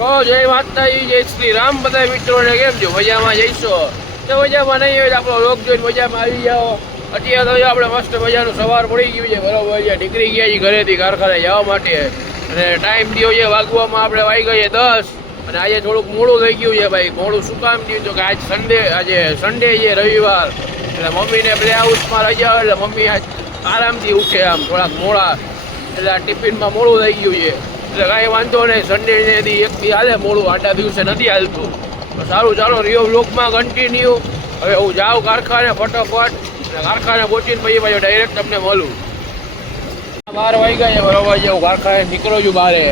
તો જય માતાજી જય શ્રી રામ બધા મિત્રોને કેમ છો મજામાં જઈશો? તો મજામાં નહીં હોય આપણો લોક જોઈને મજામાં આવી જાઓ. અત્યારે તો આપણે મસ્ત મજાનું સવાર પડી ગયું છે, બરોબર? છે નીકળી ગયા છીએ ઘરેથી કારખાને જવા માટે. અને ટાઈમ થયો છે, વાગવામાં આપણે વાઈ ગઈએ દસ. અને આજે થોડુંક મોડું થઈ ગયું છે ભાઈ. મોડું શું કામ થયું? તો કે આજ સન્ડે આજે સન્ડે છે રવિવાર. એટલે મમ્મીને પ્લે હાઉસમાં રજા એટલે મમ્મી આજ આરામથી ઉઠે આમ થોડાક મોડા. એટલે આ ટિફિનમાં મોડું થઈ ગયું છે. એટલે કાંઈ વાંધો નહીં સન્ડે ને એક દી હાલે, મોડું આટા દિવસે નથી હાલતું. તો સારું, ચાલો રિયો બ્લોકમાં કન્ટિન્યુ હવે હું જાઉં કારખાને ફટોફટ કારખાને પહોંચીને પછી પાછો ડાયરેક્ટ તમને મળું. બાર વાગ્યા છે બરોબર છે હું કારખાને નીકળું છું બારે.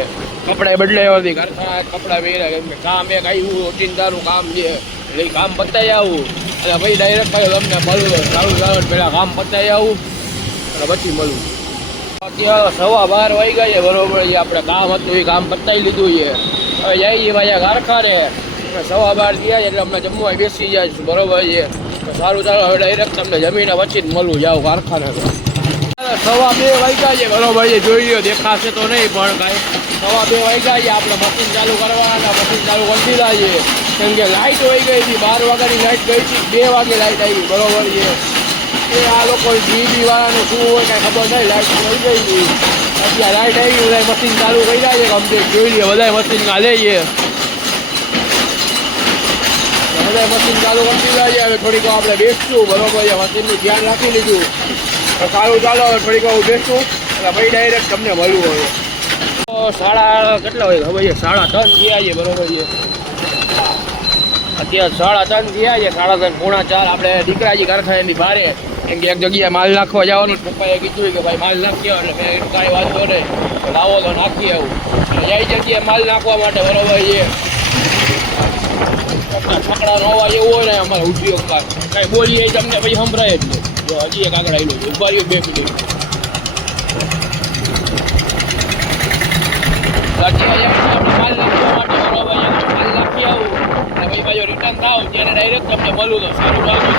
કપડાં બદલાયા હતી કારખાના કપડાં પહેર્યા કેમ કે કામ એક આવ્યું ઓચિંતાનું કામ છે. એટલે કામ પતાવી આવું. અને પછી ડાયરેક્ટ પાછું તમને મળું. સારું સારું પહેલાં કામ પતાવી આવું. અને પછી મળું. સવા બાર વાગ્યા છે, બરોબર છે. આપણે કામ હતું, એ કામ પતાવી લીધું છે. હવે જઈએ છીએ પાછા કારખાને. સવા બાર થયા એટલે અમને જમવા બેસી જાય બરોબર છે. સારું ચાલો હવે ડાયરેક્ટ તમને જમીને પછી જ મળું જાઉં કારખાને. સવા બે વાગ્યા છે, બરોબર છે. જોઈ લો દેખાશે તો નહીં, પણ કાંઈ. સવા બે વાગ્યા છે, આપણે મશીન ચાલુ કરવાના મશીન ચાલુ કરી દીધા છે. કેમ કે લાઇટ વહી ગઈ હતી, બાર વાગ્યાની લાઇટ ગઈ હતી, બે વાગે લાઇટ આવી, બરોબર છે. એ આ લોકો જીબી ગઈ આવી બધા મશીન ચાલુ કર્યા છે કમ્પ્લીટ જોઈ બધા ના લઈએ બધા મશીન ચાલુ કરતી છે હવે થોડીક આપણે બેસશું બરોબર છે મશીનનું ધ્યાન રાખી લીધું સારું ચાલો હવે થોડીક હું બેસું એટલે ભાઈ ડાયરેક્ટ તમને મળ્યું હવે સાડા કેટલા હોય ખબર સાડા ત્રણ બરોબર અત્યારે સાડા ત્રણ થયા છે. સાડા ત્રણ પૂણા ચાર. આપણે દીકરાજી કારખાને ભારે. કેમ કે એક જગ્યાએ માલ નાખવા જવાનું. પપ્પાએ કીધું કે ભાઈ માલ નાખ્યો એટલે મેં કાંઈ વાંધો નહીં. લાવો તો નાખી આવું. એટલે એ જગ્યાએ માલ નાખવા માટે બરોબર છે. છકડા નો અવાજ એવો હોય ને અમારે ઉદ્યોગકાર. કાંઈ બોલીએ તમને પછી સંભળાય જ નહીં. હજી એક આગળ આવેલું છે. ઊભા બે મિનિટ. માલ નાખવા માટે બરોબર છે માલ નાખી આવું અને પછી રિટર્ન થાવ ત્યારે ડાયરેક્ટ તમને મળું તો સારું લાગતું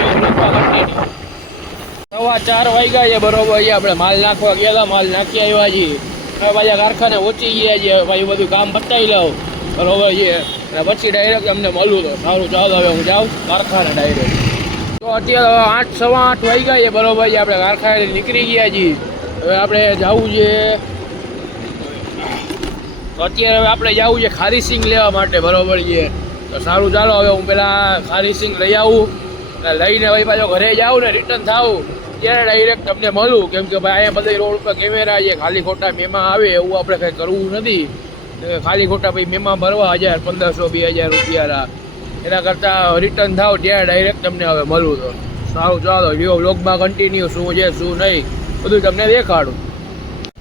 સવા ચાર વાગ્યા છે બરોબર છે આપણે માલ નાખવા ગયા હતા માલ નાખી આવ્યા છીએ. હવે પાછા કારખાને ઓછી ગયા છે ભાઈ બધું કામ પતાવી લઉં. બરોબર છે. અને પછી ડાયરેક્ટ અમને મળું તો સારું ચાલો, હવે હું જાઉં કારખાને ડાયરેક્ટ તો અત્યારે આઠ, સવા આઠ વાગ્યા છે, બરોબર છે. આપણે કારખાને નીકળી ગયા છીએ. હવે આપણે જવું છે. અત્યારે હવે આપણે જવું છે ખારી સિંગ લેવા માટે, બરોબર છે. તો સારું, ચાલો, હવે હું પેલા ખારી સિંગ લઈ આવું અને લઈને ભાઈ પાછો ઘરે જાઉં ને રિટર્ન થાવ ત્યારે ડાયરેક્ટ તમને મળું. કેમ કે ભાઈ, અહીંયા બધા રોડ ઉપર કેમેરા છે, ખાલી ખોટા મેમાં આવે, એવું આપણે કંઈ કરવું નથી. ખાલી ખોટા ભાઈ મેમાં ભરવા હજાર, પંદરસો, બે હજાર રૂપિયાના. એના કરતાં રિટર્ન થાવ ત્યારે ડાયરેક્ટ તમને હવે મળું તો. સારું, ચાલો વિવો બ્લોગમાં કન્ટિન્યુ શું છે, શું નહીં, બધું તમને દેખાડું.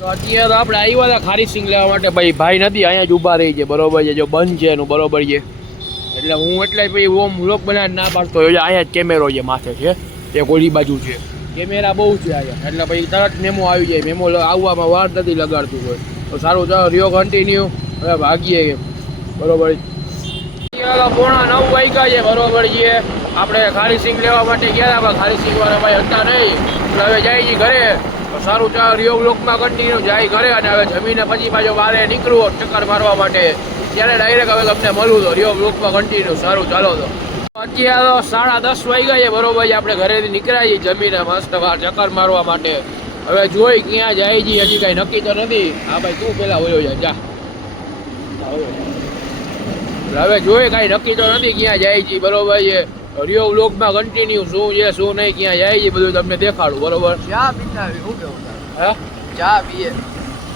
તો અત્યારે આપણે આવ્યા હતા ખારી સિંગ લેવા માટે. ભાઈ ભાઈ નથી, અહીંયા જ ઊભા રહી છે. બરોબર છે, જો બંધ છે એનું, બરોબર છે. એટલે હું એટલે પછી ઓમ વ્લોગ બનાવીને ના પાડતો. છે અહીંયા જ કેમેરો છે માથે છે, તે ગોળી બાજુ છે. કેમેરા બહુ છે અહીંયા. એટલે પછી તરત મેમો આવી જાય. મેમો આવવામાં વાર નથી લગાડતું હોય તો સારું, ચાલો રિયો કન્ટિન્યુ હવે ભાગીએ બરોબર. પોણા નવ વાગ્યા છે, બરોબર છે. આપણે ખારી સિંગ લેવા માટે ગયા હતા ખારી સિંગ વાળા ભાઈ હતા નહીં. એટલે હવે જાય છે ઘરે. તો સારું, ચાલો રિયો બ્લોકમાં કન્ટિન્યુ જાય ઘરે અને હવે જમીને પછી પાછો બારે નીકળવું ચક્કર મારવા માટે. ત્યારે ડાયરેક્ટ હવે તમને મળવું તો રિયો બ્લોકમાં કન્ટિન્યુ સારું ચાલો તો. અત્યારે સાડા દસ વાગ્યા છે બરોબર છે. આપણે ઘરેથી નીકળ્યા છીએ જમીને મસ્ત વાર ચક્કર મારવા માટે. હવે જોઈ ક્યાં જાય છે હજી કાંઈ નક્કી તો નથી. હા ભાઈ તું પેલા વયો જા જા. હવે જોઈએ કાંઈ નક્કી તો નથી ક્યાં જાય છે બરોબર છે. રિયો બ્લોકમાં કન્ટિન્યુ શું છે શું નહીં ક્યાં જાય છે બધું તમને દેખાડું બરોબર? ચા પીતા શું કેવું હા? ચા પીએ.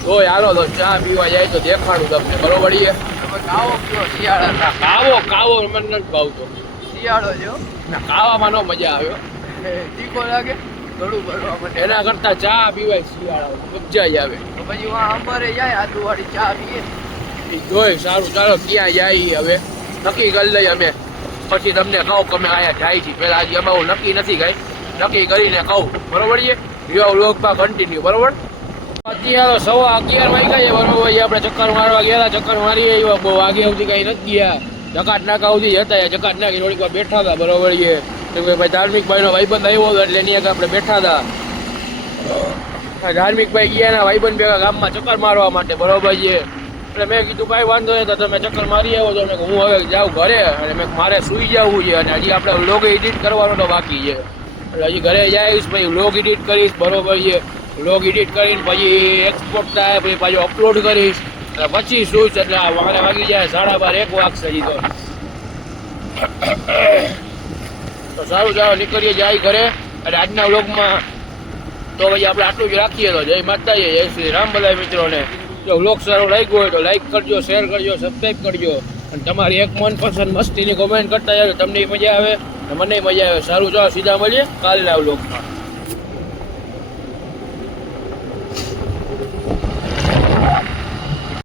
જો હાલો તો ચા પીવા જાય તો દેખાડું તમને બરોબર છે? કાવો પીવો શિયાળા કાવો કાવો મને નથી ભાવતો. શિયાળો જો ના કાવામાં નો મજા આવ્યો એ તીખો લાગે? ગળું ભરવા માટે. એના કરતા ચા પીવાય શિયાળા મજા આવે. તો પછી વાં અંબરે જાય આદુવાળી ચા પીએ. ઈ જોઈ સારું ચાલો ક્યાં જાય હવે. નક્કી કરી લઈએ અમે. પછી તમને કહું કે અમે અહીંયા જાય છીએ. પહેલાં હજી અમે હું નક્કી નથી કાંઈ નક્કી કરીને કહું. બરોબર છે? લોકમાં કન્ટિન્યુ બરોબર? અત્યારે સવા અગિયાર વાગ્યા બરોબર છે આપણે ચક્કર મારવા ગયા ચક્કર મારી આવ્યા, બહુ વાગે સુધી કાંઈ નથી ગયા. જકાટ નાકા સુધી હતા જકાટ નાખી થોડીક વાર બેઠા હતા, બરોબર છે. કેમ કે ભાઈ ધાર્મિક ભાઈનો ભાઈબંધ આવ્યો એટલે એની આગળ આપણે બેઠા હતા. ધાર્મિક ભાઈ ગયા ના ભાઈબંધ ભેગા ગામમાં ચક્કર મારવા માટે, બરોબર છે. એટલે મેં કીધું, કાંઈ વાંધો નહીં, તો તમે ચક્કર મારી આવો. તો હું હવે જાઉં ઘરે. અને મેં મારે સૂઈ જવું છે. અને હજી આપણે લોગ એડિટ કરવાનો તો બાકી છે. એટલે હજી ઘરે જઈશ, પછી લોગ એડિટ કરીશ, બરોબર છે. વ્લોગ એડિટ કરીને પછી એક્સપોર્ટ થાય, પછી પાછું અપલોડ કરીશ. અને પછી શું છે એટલે આ વાગી જાય, સાડા બાર એક વાગશે હજી તો. તો સારું સારું, નીકળીએ જાય ઘરે. અને આજના વ્લોગમાં તો પછી આપણે આટલું જ રાખીએ તો જય માતાજી, જય શ્રી રામ બધા મિત્રોને. જો વ્લોગ સારો લાગ્યો હોય તો લાઈક કરજો શેર કરજો સબસ્ક્રાઈબ કરજો. અને તમારી એક મનપસંદ મસ્તીની કોમેન્ટ કરતા જાય તમને મજા આવે મને મજા આવે. સારું, ચાલો, સીધા મળીએ કાલના વ્લોગમાં